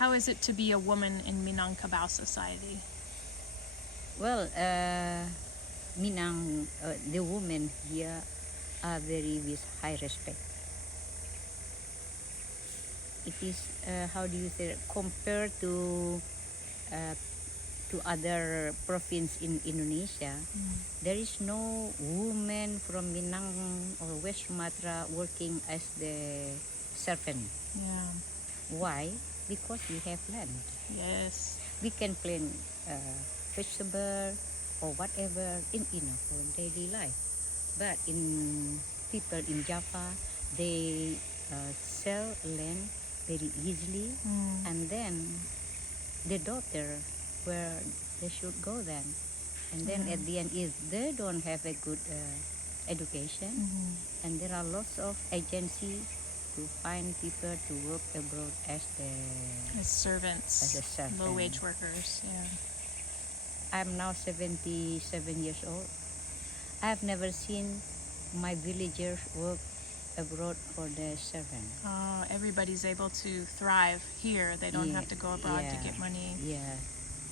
How is it to be a woman in Minangkabau society? Well, Minang, the women here are very with high respect. It is, how do you say, compared uh, to other province in Indonesia, there is no woman from Minang or West Sumatra working as the servant. Yeah. Why? Because we have land. Yes. We can plant vegetable or whatever in our daily life. But in people in Java, they sell land very easily, and then the daughter where they should go then, and then at the end, if they don't have a good education, and there are lots of agencies to find people to work abroad as As servants. As a servant. Low wage workers. Yeah. I'm now 77 years old. I have never seen my villagers work abroad for the servant. Everybody's able to thrive here. They don't have to go abroad to get money. Yeah.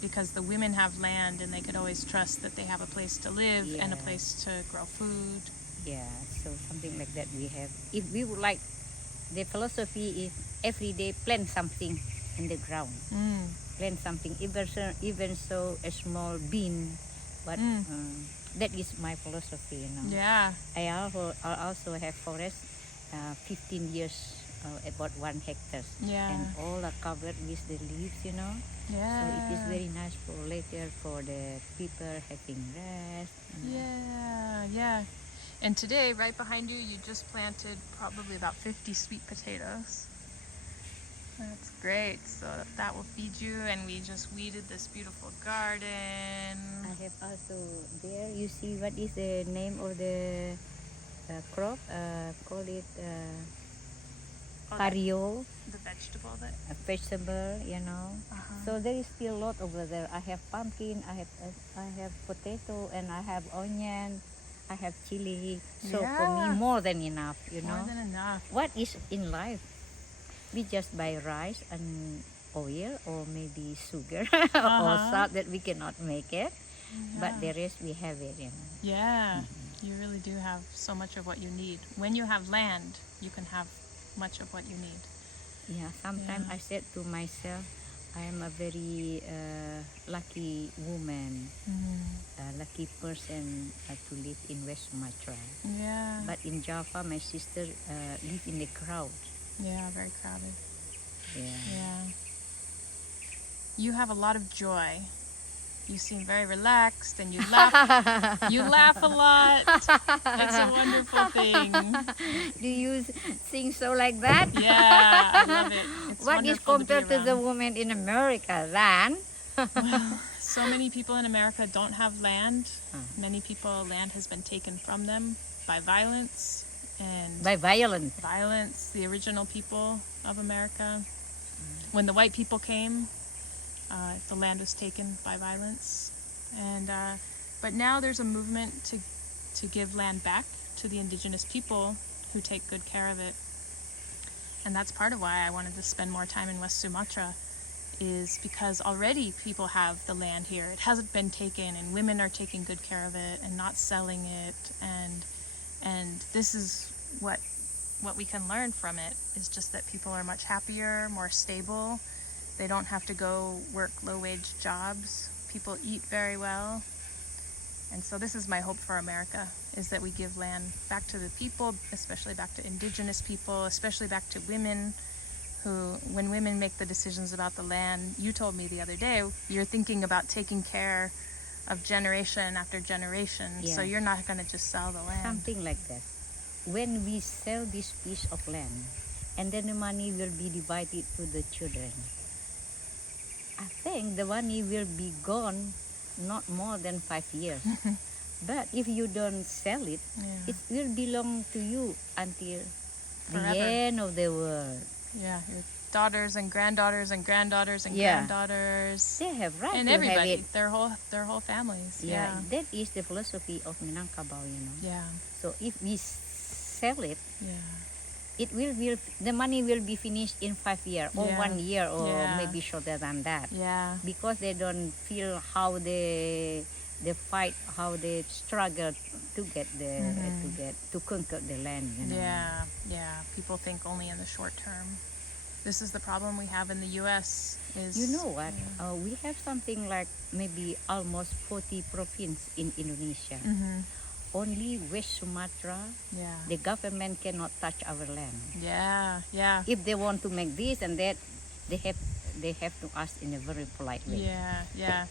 Because the women have land and they could always trust that they have a place to live and a place to grow food. Yeah, so something like that we have. If we would like, the philosophy is every day plant something in the ground. Plant something, even so a small bean, but that is my philosophy, Yeah. I also have forest, 15 years, about 1 hectare. Yeah. And all are covered with the leaves, Yeah. So it is very nice for later for the people having rest. Yeah, yeah. And today, right behind you, you just planted probably about 50 sweet potatoes. That's great. So that will feed you, and we just weeded this beautiful garden. I have also there, you see what is the name of the crop? Call it pario. The vegetable that. A vegetable, So there is still a lot over there. I have pumpkin, I have potato, and I have onion, I have chili. So for me, more than enough, More than enough. What is in life? We just buy rice and oil, or maybe sugar or salt that we cannot make it. But the rest we have it, Yeah, you really do have so much of what you need. When you have land, you can have much of what you need. Yeah, sometimes I said to myself, I am a very lucky woman, a lucky person to live in West Sumatra. Yeah. But in Java, my sister live in the crowd. Yeah, very crowded. Yeah. You have a lot of joy. You seem very relaxed, and you laugh. You laugh a lot. It's a wonderful thing. Do you sing so like that? Yeah, I love it. It's what is compared to the women in America then? Well, so many people in America don't have land. Many people, land has been taken from them by violence. And by violence, the original people of America. When the white people came, the land was taken by violence. And but now there's a movement to give land back to the indigenous people who take good care of it. And that's part of why I wanted to spend more time in West Sumatra, is because already people have the land here. It hasn't been taken, and women are taking good care of it and not selling it. And this is what we can learn from it, is just that people are much happier, more stable. They don't have to go work low-wage jobs. People eat very well. And so this is my hope for America, is that we give land back to the people, especially back to indigenous people, especially back to women, who, when women make the decisions about the land, you told me the other day, you're thinking about taking care of generation after generation. So you're not going to just sell the land. Something like that. When we sell this piece of land, and then the money will be divided to the children, I think the money will be gone not more than 5 years. But if you don't sell it, it will belong to you until forever. The end of the world. Yeah, your daughters and granddaughters and granddaughters and granddaughters. They have right and to everybody, have it. their whole families. Yeah, that is the philosophy of Minangkabau, Yeah. So if we sell it, the money will be finished in 5 years or Yeah. 1 year or Yeah. maybe shorter than that. Yeah. Because they don't feel how they fight, how they struggle to get to conquer the land. Yeah. Yeah. People think only in the short term. This is the problem we have in the U.S. is You know what? We have something like maybe almost 40 provinces in Indonesia. Mhm. Only West Sumatra, Yeah. the government cannot touch our land. Yeah. Yeah. If they want to make this and that, they have to ask in a very polite way. Yeah. Yeah.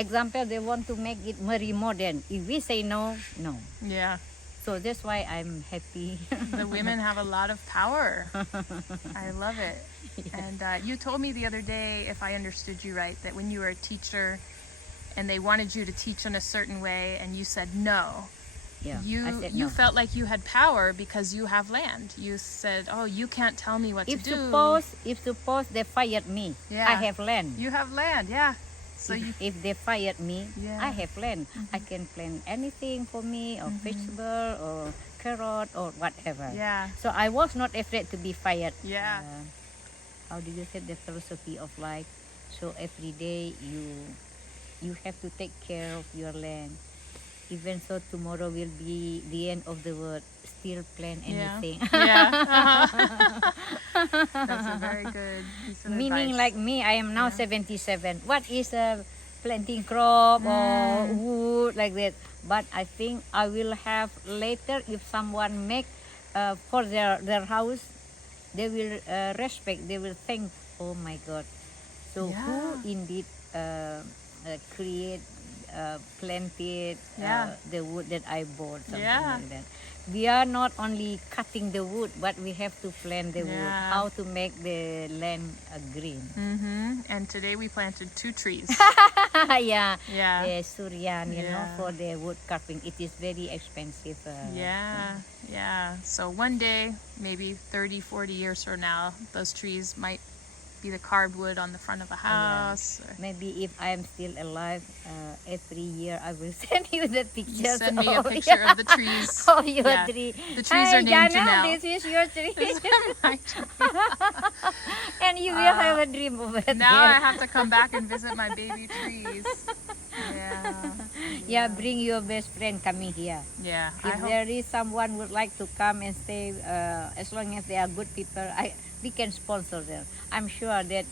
Example, they want to make it very modern. If we say no, no. Yeah. So that's why I'm happy. The women have a lot of power. I love it. And you told me the other day, if I understood you right, that when you were a teacher and they wanted you to teach in a certain way and you said no, Yeah, I you said you no. felt like you had power because you have land. You said, "Oh, you can't tell me what If to do." suppose they fired me, Yeah. I have land. You have land, yeah. So you If they fired me, Yeah. I have land. I can plant anything for me, or vegetable, or carrot, or whatever. Yeah. So I was not afraid to be fired. Yeah. How do you say the philosophy of life? So every day you have to take care of your land. Even so, tomorrow will be the end of the world. Still plant Yeah. anything. Yeah. That's a very good piece of Meaning, advice. like me, I am now 77. What is planting crop or wood like that? But I think I will have later if someone make for their house, they will respect. They will think, oh my God. So Yeah. who indeed create planted Yeah. the wood that I bought, something Yeah. like that. We are not only cutting the wood, but we have to plant the wood. Yeah. How to make the land green? And today we planted 2 trees. Yeah, Yeah. the Suryan, Yeah. for the wood carving. It is very expensive. Yeah. Yeah. So one day, maybe 30, 40 years from now, those trees might be the carved wood on the front of a house. or- Maybe if I am still alive, every year I will send you the pictures. Send me a of- picture of the trees. of your Yeah. tree. The trees Hi, are named Jana, Janelle. this is your tree. My tree. And you will have a dream over Now I there. have to come back and visit my baby trees. Yeah. Yeah, bring your best friend coming here. Yeah. If I hope. there is someone would like to come and stay, as long as they are good people, we can sponsor them. I'm sure that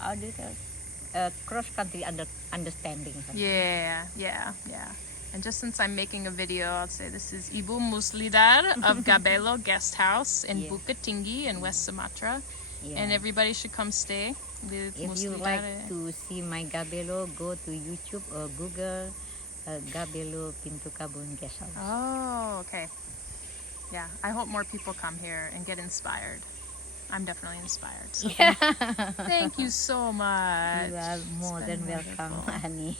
how do you say, cross country understanding. Yeah. Yeah. Yeah. And just since I'm making a video, I'll say this is Ibu Muslidar of Gabelo Guest House in Yeah. Bukit Tinggi in West Sumatra. Yeah. And everybody should come stay with If you Muslidar. like to see my Gabelo, go to YouTube or Google Gabelo Pintu Kabun Guest House. Oh, okay. Yeah, I hope more people come here and get inspired. I'm definitely inspired. So thank you so much. You are more It's than been welcome, wonderful. honey.